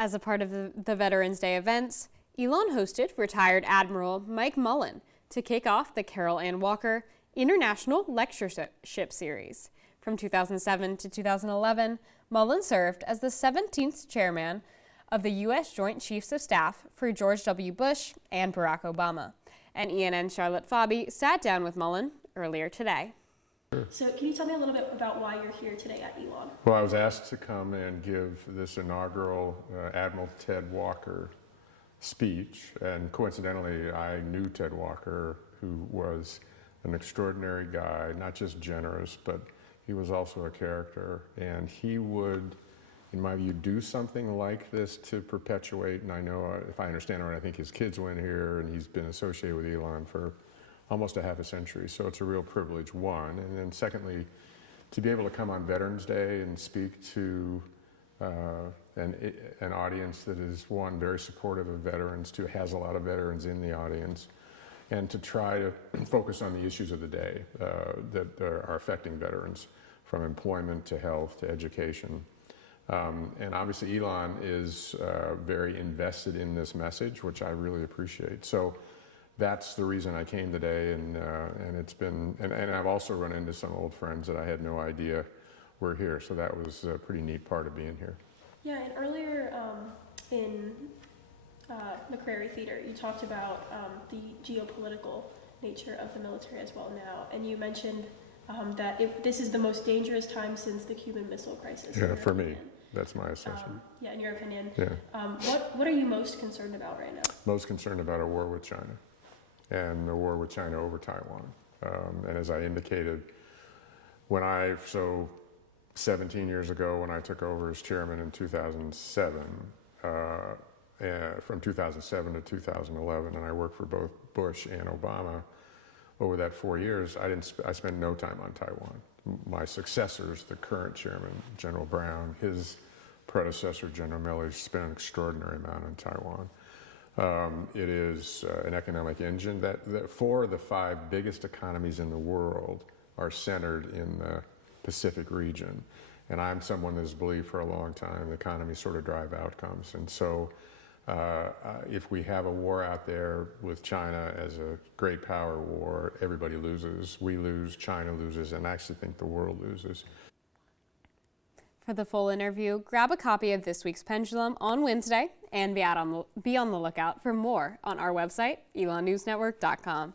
As a part of the Veterans Day events, ELN hosted retired Admiral Mike Mullen to kick off the Carol Ann Walker International Lectureship Series. From 2007 to 2011, Mullen served as the 17th chairman of the U.S. Joint Chiefs of Staff for George W. Bush and Barack Obama. And ENN Charlotte Fabi sat down with Mullen earlier today. So can you tell me a little bit about why you're here today at ELN? Well, I was asked to come and give this inaugural Admiral Ted Walker speech, and coincidentally, I knew Ted Walker, who was an extraordinary guy, not just generous, but he was also a character, and he would, in my view, do something like this to perpetuate, and I know, if I understand it right, I think his kids went here, and he's been associated with ELN for almost a half a century, so it's a real privilege, one. And then secondly, to be able to come on Veterans Day and speak to an audience that is, one, very supportive of veterans, two, has a lot of veterans in the audience, and to try to focus on the issues of the day that are affecting veterans, from employment to health to education. And obviously ELN is very invested in this message, which I really appreciate. So that's the reason I came today, and it's been, and I've also run into some old friends that I had no idea were here, so that was a pretty neat part of being here. Yeah, and earlier in McCrary Theater, you talked about the geopolitical nature of the military as well now, and you mentioned that this is the most dangerous time since the Cuban Missile Crisis. Yeah, for me, that's my assessment. Yeah, in your opinion. Yeah. What are you most concerned about right now? Most concerned about a war with China, and the war with China over Taiwan. And as I indicated, so 17 years ago when I took over as chairman in 2007, from 2007 to 2011, and I worked for both Bush and Obama. Over that 4 years, I spent no time on Taiwan. My successors, the current chairman, General Brown, his predecessor, General Milley, spent an extraordinary amount on Taiwan. It is an economic engine that 4 of the 5 biggest economies in the world are centered in the Pacific region. And I'm someone that's believed for a long time the economies sort of drive outcomes. And so if we have a war out there with China as a great power war, everybody loses. We lose, China loses, and I actually think the world loses. For the full interview, grab a copy of this week's Pendulum on Wednesday and be on the lookout for more on our website, elonnewsnetwork.com.